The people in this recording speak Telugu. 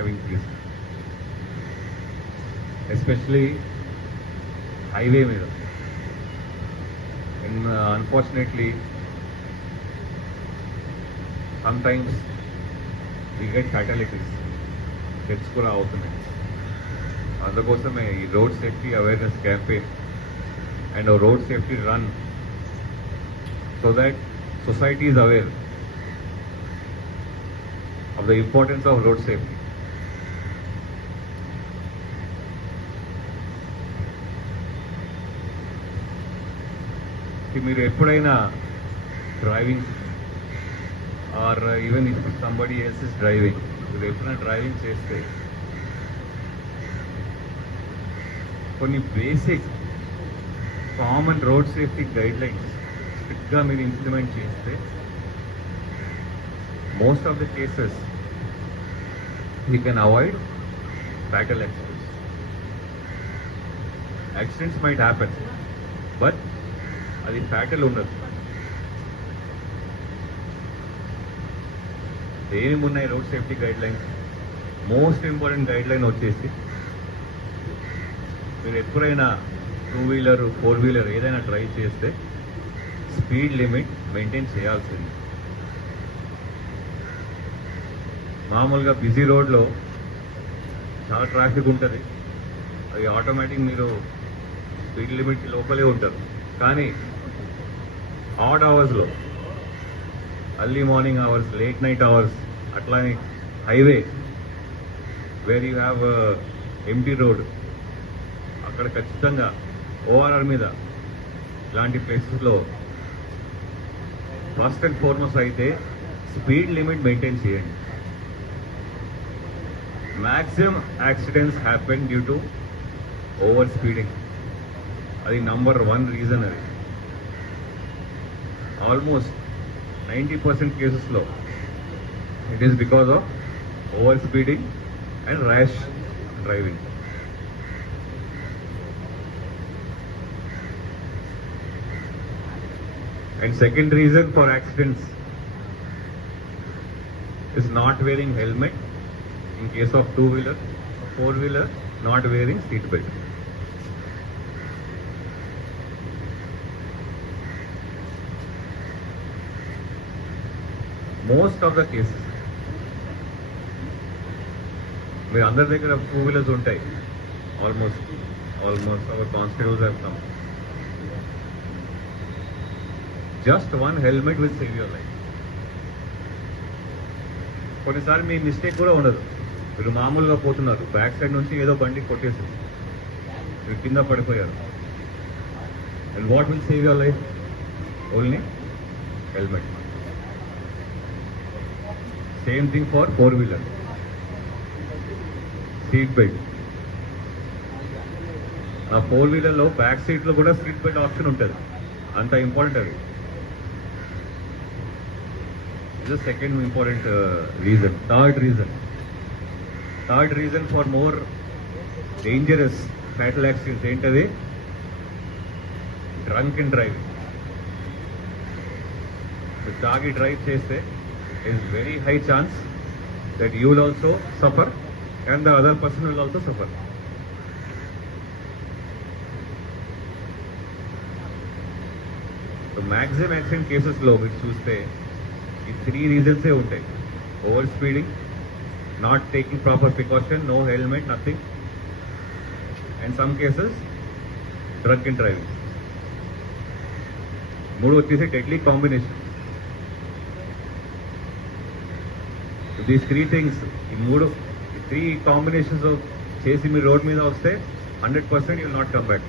have increased. Especially highway mein And uh, unfortunately, sometimes we get fatalities. deaths deaths కూడా అవుతున్నాయి అందుకోసమే road safety awareness campaign and a road safety run so that society is aware of the importance of road safety మీరు ఎప్పుడైనా driving or even if somebody else is driving మీరు ఎప్పుడైనా డ్రైవింగ్ చేస్తే కొన్ని basic common road safety guidelines స్ట్రిక్ట్గా మీరు ఇంప్లిమెంట్ చేస్తే most of the cases you can avoid fatal accidents. Accidents might happen, but అది ఫ్యాటల్ ఉండదు. ఏమేమి ఉన్నాయి road safety guidelines most important guideline వచ్చేసి మీరు ఎప్పుడైనా టూ వీలర్ ఫోర్ వీలర్ ఏదైనా డ్రైవ్ చేస్తే స్పీడ్ లిమిట్ మెయింటైన్ చేయాల్సింది. మామూలుగా బిజీ రోడ్లో చాలా ట్రాఫిక్ ఉంటుంది. అది ఆటోమేటిక్ మీరు స్పీడ్ లిమిట్ లోపలే ఉంటారు కానీ ఆడ్ అవర్స్లో early morning hours late night hours అట్లానే highway where you have empty road అక్కడ ఖచ్చితంగా ఓఆర్ఆర్ మీద ఇలాంటి ప్లేసెస్లో ఫస్ట్ అండ్ ఫార్మోస్ట్ అయితే స్పీడ్ లిమిట్ మెయింటైన్ చేయండి. Maximum accidents happen due to over speeding అది నంబర్ వన్ రీజన్ అది ఆల్మోస్ట్ నైంటీ పర్సెంట్ కేసెస్లో it is because of over speeding and rash driving and second reason for accidents is not wearing helmet in case of two wheeler, four wheeler, not wearing seat belt. Most of the cases మీరు అందరి దగ్గర టూ వీలర్స్ ఉంటాయి. Almost almost our constables have just one helmet with save your life కొన్నిసార్లు మీ మిస్టేక్ కూడా ఉండదు. మీరు మామూలుగా పోతున్నారు. బ్యాక్ సైడ్ నుంచి ఏదో బండి కొట్టేసింది. మీరు కింద పడిపోయారు. And what will save your life only helmet same thing for four wheeler seat belt ఆ ఫోర్ వీలర్లో బ్యాక్ సీట్లో కూడా సీట్ బెల్ట్ ఆప్షన్ ఉంటుంది. అంత ఇంపార్టెంట్ అది. ఇది second important reason third reason third reason far more dangerous fatal accidents ఏంటది? డ్రంక్ ఇన్ డ్రైవ్ తాగి డ్రైవ్ చేస్తే is very high chance that you will also suffer and the other person will also suffer so maximum accident కేసెస్లో మీరు చూస్తే ఈ త్రీ రీజన్సే ఉంటాయి over speeding not taking proper precaution no helmet nothing and some cases drug and driving మూడు వచ్చేసి deadly combination these three things ఈ మూడు త్రీ కాంబినేషన్స్ చేసి మీరు రోడ్ మీద వస్తే hundred percent you not come back